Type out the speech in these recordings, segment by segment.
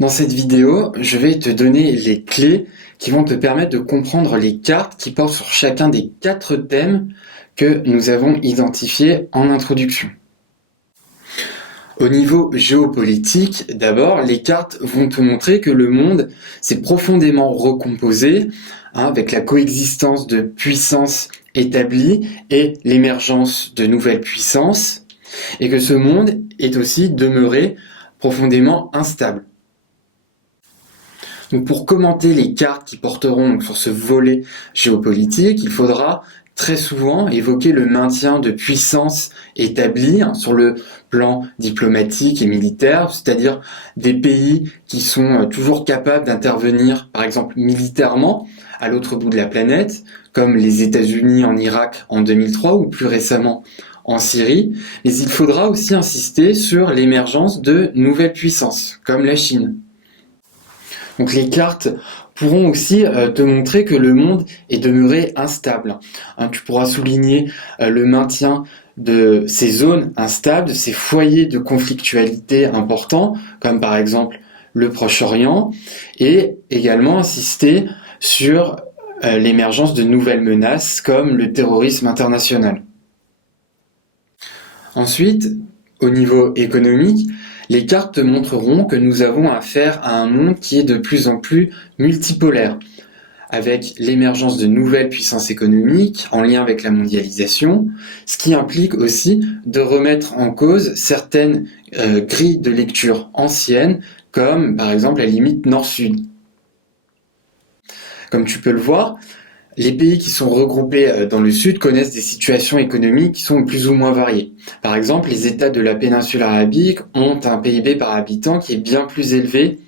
Dans cette vidéo, je vais te donner les clés qui vont te permettre de comprendre les cartes qui portent sur chacun des 4 thèmes que nous avons identifiés en introduction. Au niveau géopolitique, d'abord, les cartes vont te montrer que le monde s'est profondément recomposé avec la coexistence de puissances établies et l'émergence de nouvelles puissances, et que ce monde est aussi demeuré profondément instable. Donc pour commenter les cartes qui porteront sur ce volet géopolitique, il faudra très souvent évoquer le maintien de puissances établies sur le plan diplomatique et militaire, c'est-à-dire des pays qui sont toujours capables d'intervenir, par exemple militairement, à l'autre bout de la planète, comme les États-Unis en Irak en 2003 ou plus récemment en Syrie. Mais il faudra aussi insister sur l'émergence de nouvelles puissances, comme la Chine. Donc les cartes pourront aussi te montrer que le monde est demeuré instable. Tu pourras souligner le maintien de ces zones instables, de ces foyers de conflictualité importants, comme par exemple le Proche-Orient, et également insister sur l'émergence de nouvelles menaces comme le terrorisme international. Ensuite, au niveau économique, les cartes te montreront que nous avons affaire à un monde qui est de plus en plus multipolaire, avec l'émergence de nouvelles puissances économiques en lien avec la mondialisation, ce qui implique aussi de remettre en cause certaines grilles de lecture anciennes, comme par exemple la limite nord-sud. Comme tu peux le voir, les pays qui sont regroupés dans le Sud connaissent des situations économiques qui sont plus ou moins variées. Par exemple, les États de la péninsule arabique ont un PIB par habitant qui est bien plus élevé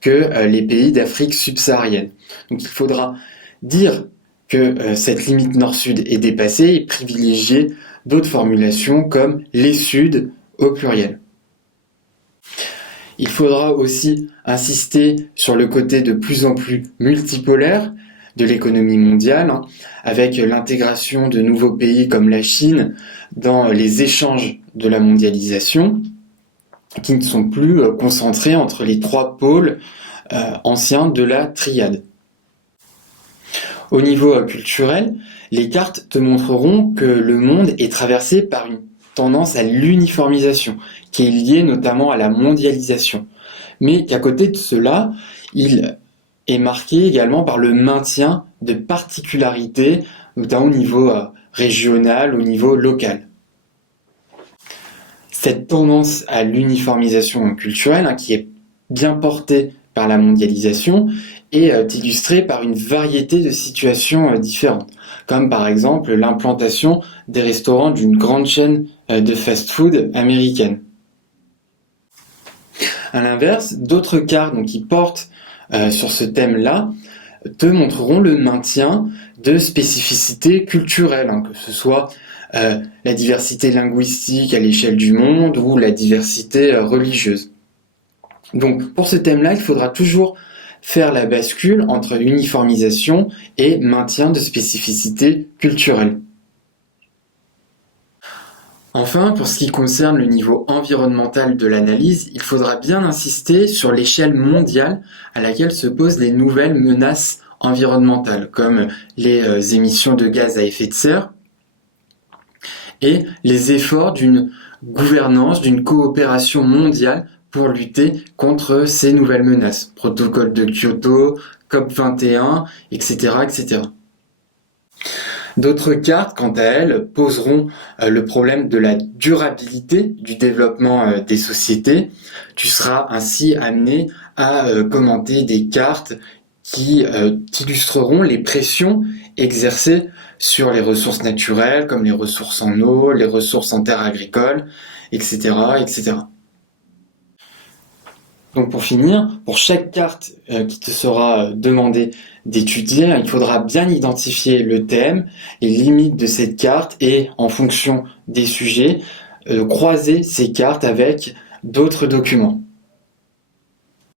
que les pays d'Afrique subsaharienne. Donc il faudra dire que cette limite nord-sud est dépassée et privilégier d'autres formulations comme les Suds au pluriel. Il faudra aussi insister sur le côté de plus en plus multipolaire de l'économie mondiale, avec l'intégration de nouveaux pays comme la Chine dans les échanges de la mondialisation, qui ne sont plus concentrés entre les 3 pôles anciens de la triade. Au niveau culturel, les cartes te montreront que le monde est traversé par une tendance à l'uniformisation, qui est liée notamment à la mondialisation, mais qu'à côté de cela, il est marqué également par le maintien de particularités, notamment au niveau régional, au niveau local. Cette tendance à l'uniformisation culturelle, qui est bien portée par la mondialisation, est illustrée par une variété de situations différentes, comme par exemple l'implantation des restaurants d'une grande chaîne de fast-food américaine. À l'inverse, d'autres cartes qui portent sur ce thème-là te montreront le maintien de spécificités culturelles, que ce soit la diversité linguistique à l'échelle du monde ou la diversité religieuse. Donc pour ce thème-là, il faudra toujours faire la bascule entre uniformisation et maintien de spécificités culturelles. Enfin, pour ce qui concerne le niveau environnemental de l'analyse, il faudra bien insister sur l'échelle mondiale à laquelle se posent les nouvelles menaces environnementales, comme les émissions de gaz à effet de serre et les efforts d'une gouvernance, d'une coopération mondiale pour lutter contre ces nouvelles menaces. Protocole de Kyoto, COP21, etc., etc. D'autres cartes, quant à elles, poseront le problème de la durabilité du développement des sociétés. Tu seras ainsi amené à commenter des cartes qui illustreront les pressions exercées sur les ressources naturelles, comme les ressources en eau, les ressources en terres agricoles, etc., etc. Donc pour finir, pour chaque carte qui te sera demandée d'étudier, il faudra bien identifier le thème, les limites de cette carte et, en fonction des sujets, croiser ces cartes avec d'autres documents.